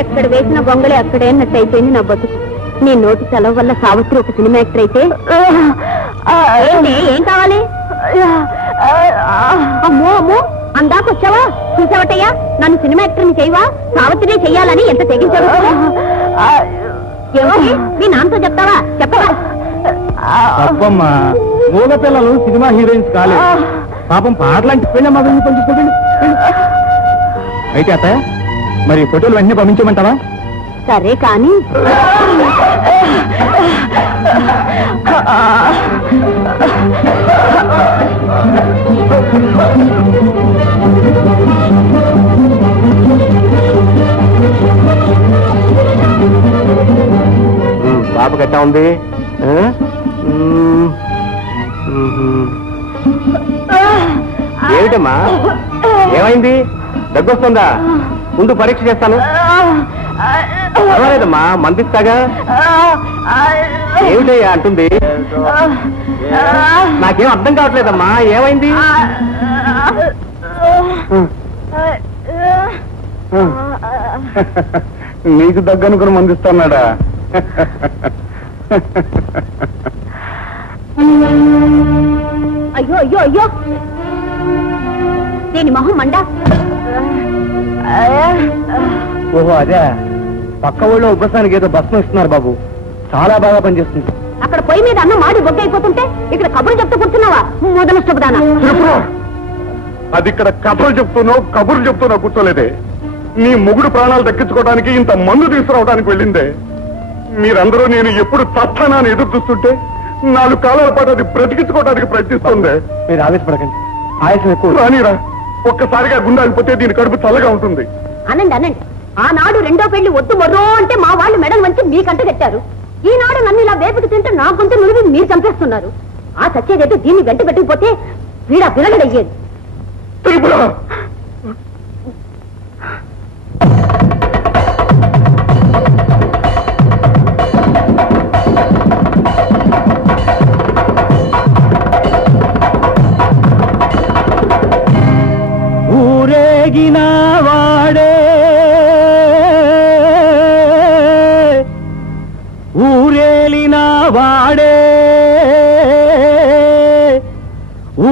ఎక్కడ వేసిన గొంగళి అక్కడే అన్నట్టు అయిపోయింది నా బతుకు. నీ నోటి సెలవు వల్ల సావిత్రి ఒక సినిమా యాక్టర్ అయితే ఏం కావాలి? అమ్మో అమ్మో అందాకొచ్చావా? చూసావటయ్యా, నన్ను సినిమా యాక్టర్ని చేయవా? సావిత్రిని చెయ్యాలని ఎంత తెగించావు? ఏమిటి మీ నాన్నతో చెప్తావా? చెప్పవా? తప్పమ్మా, మూగ పిల్లలు సినిమా హీరోయిన్స్ కాలేదు. పాపం పాటలాంటి పెళ్ళి మా గురించి పంపించుకోండి. అయితే అత్తయ్య, మరి ఫోటోలు వెంటనే పంపించమంటావా? సరే కానీ పాప గట్టా ఉంది. ఏమిటమ్మా, ఏమైంది? దగ్గొస్తుందా? ముందు పరీక్ష చేస్తాను. పర్వాలేదమ్మా, మందిస్తాగా. ఏమిటయ్యా అంటుంది? నాకేం అర్థం కావట్లేదమ్మా, ఏమైంది? నీకు దగ్గనుకుని మందిస్తున్నాడా? అయ్యో అయ్యో అయ్యో, దీని మొహం మండా. ఓహో అదే, పక్క ఊళ్ళో ఉపస్థానికి ఏదో భస్మం ఇస్తున్నారు బాబు, చాలా బాగా పనిచేస్తుంది. అక్కడ పొయ్యి మీద అన్నం మాడి బొగ్గైపోతుంటే ఇక్కడ కబుర్లు చెప్తూ కూర్చున్నావా? మొదలష్టపదానా? అది ఇక్కడ కథలు చెప్తున్నావు, కబుర్లు చెప్తున్నావు కూర్చోలేదే. నీ మొగుడు ప్రాణాలు దక్కించుకోవడానికి ఇంత మందు తీసుకురావడానికి వెళ్ళిందే. మీరందరూ నేను ఎప్పుడు చస్తానా అని ఎదురు చూస్తుంటే 4 కాలాల పాటు అది బ్రతికించుకోవడానికి ప్రయత్నిస్తుంది. మీరు ఆవేశపడకండి, ఆయాసం ఎక్కువ. రానిరా, ఒక్కసారిగా గుండె ఆగిపోతే దీని కడుపు చల్లగా ఉంటుంది. అనండి అనండి. ఆనాడు రెండో పెళ్లి ఒత్తు మొర్రో అంటే మా వాళ్ళు మెడలు వంచి మీకంట కట్టారు. ఈనాడు నన్ను ఇలా వేపుకు తింటే నా గొంతు నులివి మీరు చంపేస్తున్నారు. ఆ సచ్చేదైతే దీన్ని వెంట పెట్టకపోతే వీడా పిల్లగడయ్యేది. ఊరేగిన వాడే ఊరేలిన వాడే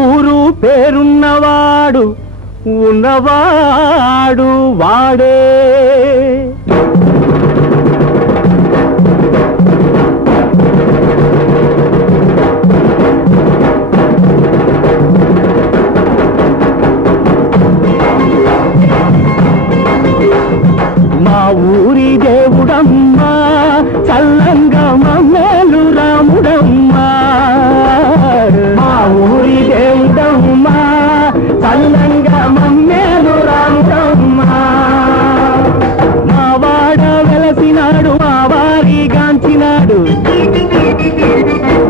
ఊరు పేరున్నవాడు ఉన్నవాడు వాడే. మా ఊరి దేవుడమ్మా, చల్లంగా మమ్మేలు రాముడమ్మా. మా ఊరి దేవుడమ్మా, చల్లంగా మమ్మేలు రాముడమ్మా. మా వాడ వెలసినాడు, మా వారి గాంచినాడు.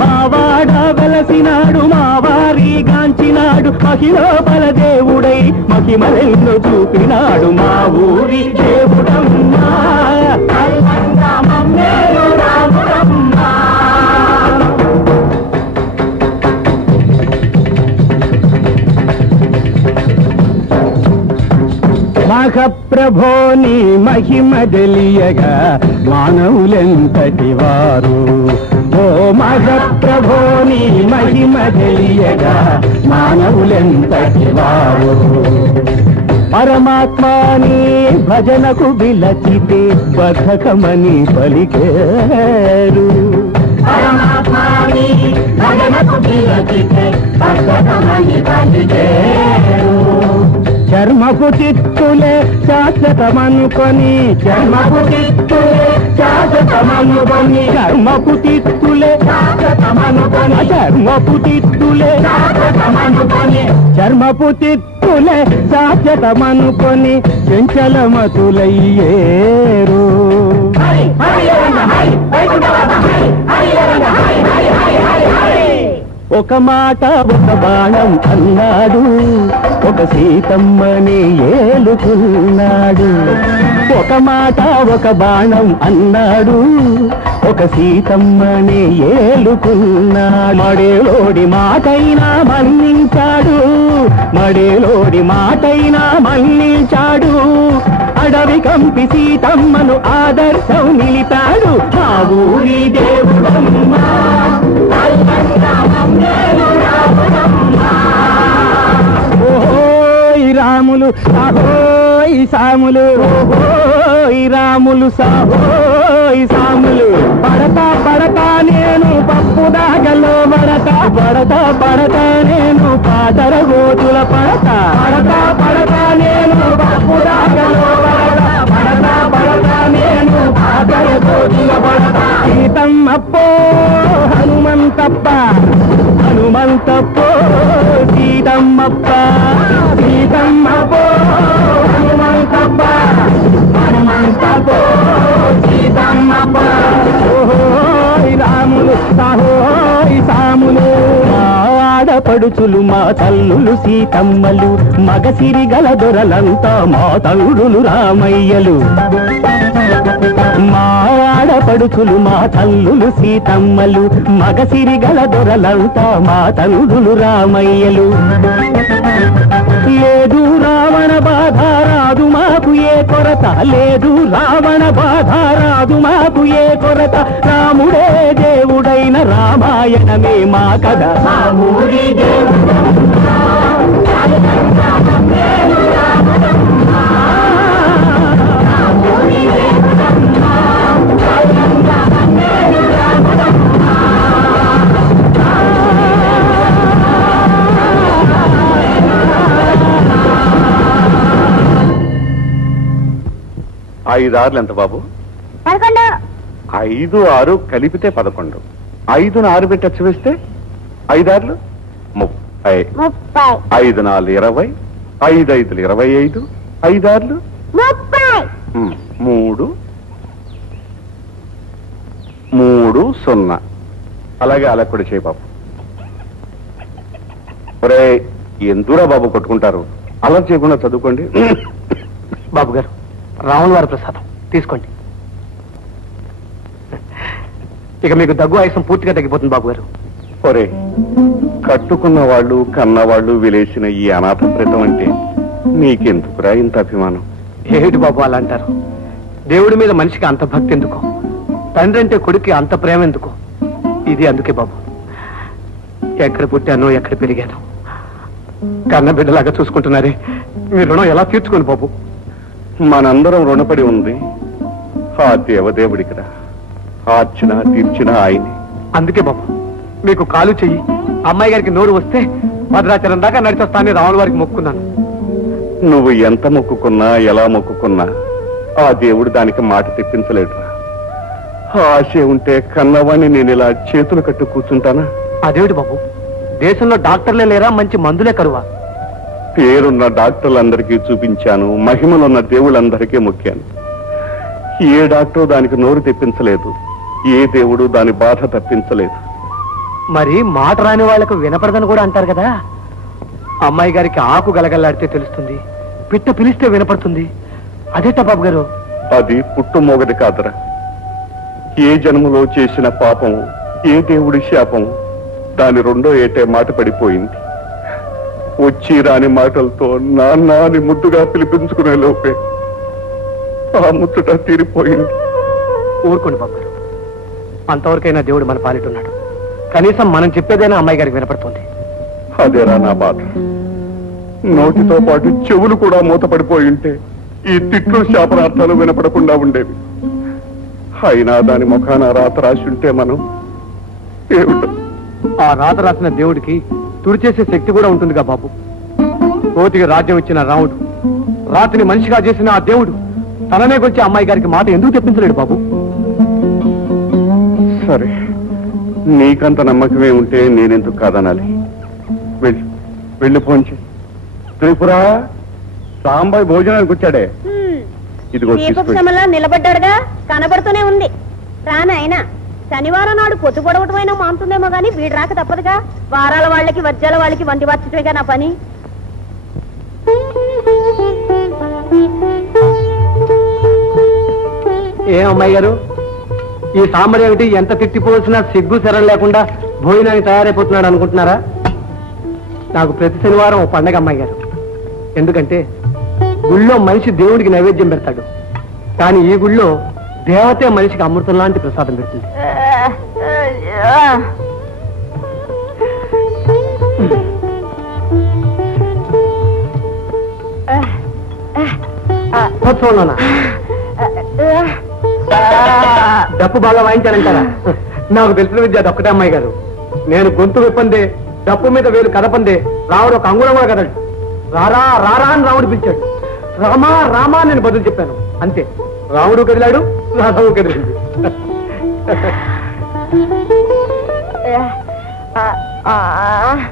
మా వాడ వెలసినాడు, మా వారి గాంచినాడు. మహిళోపల దేవుడై మహిమలెన్నో చూపినాడు. మా ఊరి దేవుడమ్మా, చల్లంగా మమ్మేలు రాముడమ్మా. మహప్రభో నీ మహిమ తెలియగా మానవులెంతటి వారు. ఓ మహప్రభో నీ మహిమ తెలియగా మానవులెంతటి వారు. పరమాత్మని భజనకు విలచితే బద్ధకమని పలికేరు. పరమాత్మని భజనకు విలచితే బద్ధకమని పలికేరు. చర్మపు చిత్తులే శాశ్వతమనుకొని, చర్మపు చిత్తులే శాశ్వతమనుకొని, చర్మపు చిత్తులే శాశ్వతమనుకొని, చర్మపు చిత్తులే శాశ్వతమనుకొని, చర్మపు చిత్తులే శాశ్వతమనుకొని చంచలమతులయ్యేరు. ఒక మాట ఒక బాణం అన్నాడు, ఒక సీతమ్మని ఏలుకున్నాడు. ఒక మాట ఒక బాణం అన్నాడు, ఒక సీతమ్మని ఏలుకున్నాడు. మడేలోడి మాటైనా మన్నించాడు, మడేలోడి మాటైనా మన్నించాడు. అడవి కంపి సీతమ్మను ఆదర్శం నిలిపాడు. ఆ ఊరి దేవుడమ్మా ఓహోయ్ రాములు సాహోయ్ సాములు, ఓహోయ్ రాములు సాహోయ్ సాములు. పడతా పడతా నేను పప్పు దాగలో పడతా, పడతా పడతా నేను పాతర గోతుల పడతా, పడతా పడతా నేను పప్పు దాగలో పడతా, పడతా పడతా నేను పాతర గోతుల పడతా. సీతమ్మప్పో హనుమంతప్ప, హనుమంతప్పో సీతమ్మప్ప, సీతమ్మప్పో హనుమంతప్ప, హనుమంతప్పో సీతమ్మప్ప. ఓహోయ్ రాములు సాహోయ్ సాములు. మా ఆడపడుచులు మా తల్లులు సీతమ్మలు, మగసిరి గల దొరలంతా మా తల్లులు రామయ్యలు. మా ఆడపడుచులు మా తల్లులు సీతమ్మలు, మగసిరి గల దొరలంతా మా తల్లులు రామయ్యలు. లేదు రావణ బాధ రాదు మాకు ఏ కొరత, లేదు రావణ బాధ రాదు మాకు ఏ కొరత. రాముడే దేవుడైన రామాయణమే మా కథ. రాముడి ఐదార్లు ఎంత బాబు? 11. 5, 6 కలిపితే 11. 5ను 6 పెట్టి అచ్చు వేస్తే 5 ఆర్లు 30. 5 4 20, 5 5 25, 5 ఆర్లు 3 3 0. అలాగే అలా కూడా చేయి బాబు. ఒరే ఎందురా బాబు కొట్టుకుంటారు? అలా చేయకుండా చదువుకోండి. బాబు గారు రాముల వారి ప్రసాదం తీసుకోండి. ఇక మీకు దగ్గు ఆయుసం పూర్తిగా తగ్గిపోతుంది బాబు గారు. ఒరే కట్టుకున్న వాళ్ళు కన్నవాళ్ళు విలేసిన ఈ అనాథ ప్రేతం అంటే నీకెందుకురా ఇంత అభిమానం? ఏమిటి బాబు అలా అంటారు? దేవుడి మీద మనిషికి అంత భక్తి ఎందుకో, తండ్రి అంటే కొడుక్కి అంత ప్రేమ ఎందుకో. ఇది అందుకే బాబు, ఎక్కడ పుట్టానో ఎక్కడ పెరిగానో కన్న బిడ్డలాగా చూసుకుంటున్నారే, మీ రుణం ఎలా తీర్చుకోండి బాబు. మనందరం రుణపడి ఉంది ఆ దేవదేవుడికిరా. ఆర్చిన తీర్చిన ఆయనే. అందుకే బాబు మీకు కాలు చెయ్యి అమ్మాయి గారికి నోరు వస్తే భద్రాచలం దాకా నడిచొస్తానని రాముల వారికి మొక్కున్నాను. నువ్వు ఎంత మొక్కుకున్నా ఎలా మొక్కుకున్నా ఆ దేవుడు దానికి మాట తెప్పించలేడురా. ఆశే ఉంటే కన్నవాణ్ణి నేను ఇలా చేతులు కట్టు కూర్చుంటానా? అదేమిటి బాబు, దేశంలో డాక్టర్లే లేరా, మంచి మందులే కరువా? పేరున్న డాక్టర్లందరికీ చూపించాను, మహిమలున్న దేవుళ్ళందరికీ మొక్కాను. ఏ డాక్టర్ దానికి నోరు తెప్పించలేదు, ఏ దేవుడు దాని బాధ తప్పించలేదు. మరి మాట రాని వాళ్లకు వినపడదని కూడా అంటారు కదా. అమ్మాయి గారికి ఆకు గలగల్లాడితే తెలుస్తుంది, పిట్ట పిలిస్తే వినపడుతుంది. అదేట బాబు గారు? అది పుట్టుమోగది కాదురా. ఏ జన్మలో చేసిన పాపం, ఏ దేవుడి శాపం దాని రెండో ఏటే మాట పడిపోయింది. వచ్చి రాని మాటలతో నాన్న అని ముద్దుగా పిలిపించుకునే లోపే ఆ ముచ్చట తీరిపోయింది. ఊరుకోండి బాబు గారు, అంతవరకైనా దేవుడు మన పాలిటున్నాడు. కనీసం మనం చెప్పేదైనా అమ్మాయి గారికి వినపడుతుంది. అదేరా నా బాధ. నోటితో పాటు చెవులు కూడా మూతపడిపోయి ఉంటే ఈ తిట్లు శాపనార్థాలు వినపడకుండా ఉండేవి. అయినా దాని ముఖాన రాత రాసి ఉంటే మనం ఏమిటో. ఆ రాత రాసిన దేవుడికి తుడిచేసే శక్తి కూడా ఉంటుందిగా బాబు. కోతికి రాజ్యం ఇచ్చిన రాముడు, రాతిని మనిషిగా చేసిన ఆ దేవుడు తననే వచ్చి అమ్మాయి గారికి మాట ఎందుకు తెప్పించలేడు బాబు? సరే, నీకంత నమ్మకమే ఉంటే నేనెందుకు కాదనాలి? వెళ్ళి ఫోన్ చేయి. త్రిపుర, సాంబాయి భోజనానికి వచ్చాడే, ఇదిగో నిలబడ్డాడుగా, కనబడుతూనే ఉంది. రానాయనా శనివారం నాడు పొత్తు పొడవటమైనా మానుతుందేమో గానీ వీడు రాక తప్పదుగా. వారాల వాళ్ళకి వర్జాల వాళ్ళకి వండి వచ్చటమేగా నా పని. ఏ అమ్మాయి గారు, ఈ సాంబర్ ఏమిటి ఎంత తిట్టిపోసినా సిగ్గు శరం లేకుండా భోజనానికి తయారైపోతున్నాడు అనుకుంటున్నారా? నాకు ప్రతి శనివారం పండగ అమ్మాయి గారు. ఎందుకంటే గుళ్ళో మనిషి దేవుడికి నైవేద్యం పెడతాడు, కానీ ఈ గుళ్ళో దేవతే మనిషికి అమృతం లాంటి ప్రసాదం పెడుతుంది. చూడనా డప్పు బాగా వాయించాలంటారా? నాకు తెలిసిన విద్య అదొక్కటే అమ్మాయి గారు. నేను గొంతు విప్పందే, డప్పు మీద వేలు కదపందే రావుడు ఒక అంగుళం కూడా కదడు. రారా రారా అని రాముడు పిలిచాడు. రామా రామా నేను బదులు చెప్పాను, అంతే. రాముడు కదిలాడు, రాధవు కదిలింది.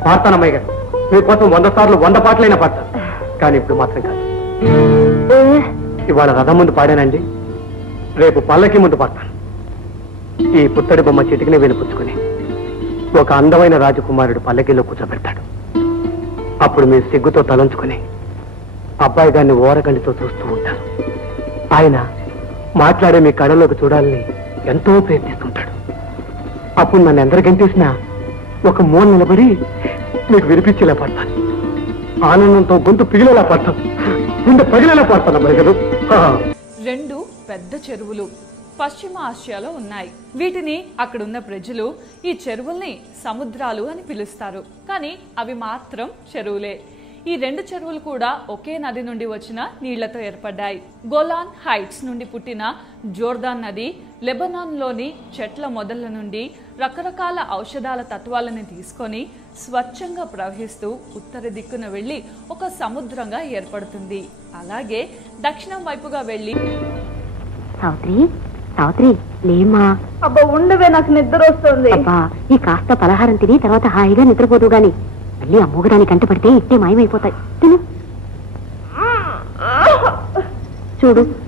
పాడతానమ్మాయి గారు, మీకోసం 100 సార్లు 100 పాటలైనా పాడతాను, కానీ ఇప్పుడు మాత్రం కాదు. ఇవాళ రథం ముందు పాడానండి, రేపు పల్లకి ముందు పాడతాను. ఈ పుత్తడి బొమ్మ చిటికిని వినిపుచ్చుకుని ఒక అందమైన రాజకుమారుడు పల్లకిలో కూర్చోబెడతాడు. అప్పుడు మీ సిగ్గుతో తలంచుకుని అబ్బాయి గారిని ఓరకండితో చూస్తూ ఉంటాను. ఆయన మాట్లాడే మీ కళ్ళలోకి చూడాలని ఎంతో ప్రయత్నిస్తుంటాడు. అప్పుడు నన్ను ఎందరికంటేసినా ఒక మూల నిలబడి మీకు వినిపించేలా పడతాను. ఆనందంతో గొంతు పిగిలేలా పడతాను, గుండె పగిలేలా పడతాను అబ్బాయి గారు. 2 పెద్ద చెరువులు పశ్చిమ ఆసియాలో ఉన్నాయి. వీటిని అక్కడున్న ప్రజలు ఈ చెరువుల్ని సముద్రాలు అని పిలుస్తారు, కానీ అవి మాత్రం చెరువులే. ఈ 2 చెరువులు కూడా ఒకే నది నుండి వచ్చిన నీళ్లతో ఏర్పడ్డాయి. గోలాన్ హైట్స్ నుండి పుట్టిన జోర్దాన్ నది లెబనాన్లోని చెట్ల మొదళ్ల నుండి రకరకాల ఔషధాల తత్వాలను తీసుకొని స్వచ్ఛంగా ప్రవహిస్తూ ఉత్తర దిక్కున వెళ్లి ఒక సముద్రంగా ఏర్పడుతుంది. అలాగే దక్షిణం వైపుగా వెళ్లి సావిత్రి లేమా. అబ్బా ఉండవే, నాకు నిద్ర వస్తుంది. అబ్బా ఈ కాస్త పలహారం తిని తర్వాత హాయిగా నిద్రపోదు గాని మళ్ళీ అమ్మోగదాని కంట పడితే ఇట్టే మాయమైపోతాయి. తిను. చూడు